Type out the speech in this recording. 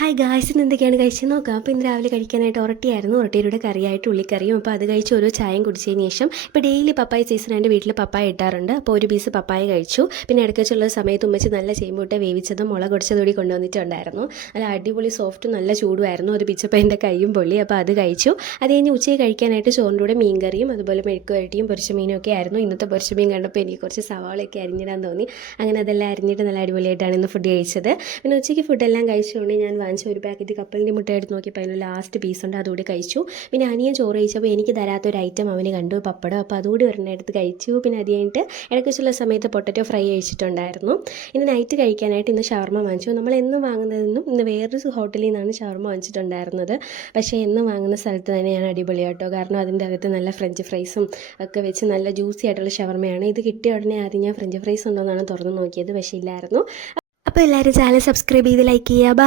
Hi guys, ഇന്ന് എന്തൊക്കെയാണ് കഴിച്ച് നോക്കാം. അപ്പോൾ ഇന്ന് രാവിലെ കഴിക്കാനായിട്ട് ഒറട്ടിയായിരുന്നു. ഒറട്ടിയുടെ കറിയായിട്ട് ഉള്ളിക്കറിയും. അപ്പോൾ അത് കഴിച്ച് ഓരോ ചായയും കുടിച്ചതിന് ശേഷം ഇപ്പോൾ ഡെയിലി പപ്പായ സീസൺ എൻ്റെ വീട്ടിൽ പപ്പായ ഇട്ടാറുണ്ട്. അപ്പോൾ ഒരു പീസ് പപ്പായ കഴിച്ചു. പിന്നെ ഇടയ്ക്ക് വെച്ചുള്ള സമയത്ത് ഉമ്മച്ച് നല്ല ചേമ്പൂട്ട വേവിച്ചതും മുളക് പൊടിച്ചതും കൂടി കൊണ്ടുവന്നിട്ടുണ്ടായിരുന്നു. നല്ല അടിപൊളി സോഫ്റ്റും നല്ല ചൂടുമായിരുന്നു. അത് പിച്ചപ്പോൾ എൻ്റെ കൈയും പൊള്ളി. അപ്പോൾ അത് കഴിച്ചു. അത് കഴിഞ്ഞ് ഉച്ചയ്ക്ക് കഴിക്കാനായിട്ട് ചോറിൻ്റെ കൂടെ മീൻ കറിയും അതുപോലെ മെഴുക്ക് വരട്ടിയും പൊരിച്ച മീനും ഒക്കെ ആയിരുന്നു. ഇന്നത്തെ പൊരിച്ച മീൻ കണ്ടപ്പോൾ എനിക്ക് കുറച്ച് സവാളയൊക്കെ അരിഞ്ഞിടാൻ തോന്നി. അങ്ങനെ അതെല്ലാം അരിഞ്ഞിട്ട് നല്ല അടിപൊളിയായിട്ടാണ് ഇന്ന് ഫുഡ് കഴിച്ചത്. പിന്നെ ഉച്ചയ്ക്ക് ഫുഡെല്ലാം കഴിച്ചുകൊണ്ട് ഞാൻ വാങ്ങിച്ച ഒരു പാക്കറ്റ് കപ്പലിൻ്റെ മുട്ട എടുത്ത് നോക്കിയപ്പോൾ അതിന് ലാസ്റ്റ് പീസുണ്ട്, അതുകൂടി കഴിച്ചു. പിന്നെ അനിയൻ ചോറ് കഴിച്ചപ്പോൾ എനിക്ക് തരാത്തൊരു ഐറ്റം അവന് കണ്ടു, പപ്പടം. അപ്പോൾ അതുകൂടി ഒരെണ്ണം എടുത്ത് കഴിച്ചു. പിന്നെ അത് കഴിഞ്ഞിട്ട് ഇടയ്ക്ക് വെച്ചുള്ള സമയത്ത് പൊട്ടറ്റോ ഫ്രൈ കഴിച്ചിട്ടുണ്ടായിരുന്നു. ഇന്ന് നൈറ്റ് കഴിക്കാനായിട്ട് ഇന്ന് ഷവർമ്മ വാങ്ങിച്ചു. നമ്മൾ എന്നും വാങ്ങുന്നതെന്നും ഇന്ന് വേറൊരു ഹോട്ടലിൽ നിന്നാണ് ഷവർമ്മ വാങ്ങിച്ചിട്ടുണ്ടായിരുന്നത്. പക്ഷേ എന്നും വാങ്ങുന്ന സ്ഥലത്ത് തന്നെയാണ് അടിപൊളി കേട്ടോ. കാരണം അതിൻ്റെ അകത്ത് നല്ല ഫ്രഞ്ച് ഫ്രൈസും ഒക്കെ വെച്ച് നല്ല ജ്യൂസി ആയിട്ടുള്ള ഷവർമ്മയാണ്. ഇത് കിട്ടിയ ഉടനെ ആദ്യം ഞാൻ ഫ്രഞ്ച് ഫ്രൈസ് ഉണ്ടോയെന്നാണ് തുറന്ന് നോക്കിയത്, പക്ഷേ ഇല്ലായിരുന്നു. അപ്പോൾ എല്ലാവരും ചാനൽ സബ്സ്ക്രൈബ് ചെയ്ത് ലൈക്ക് ചെയ്യുക.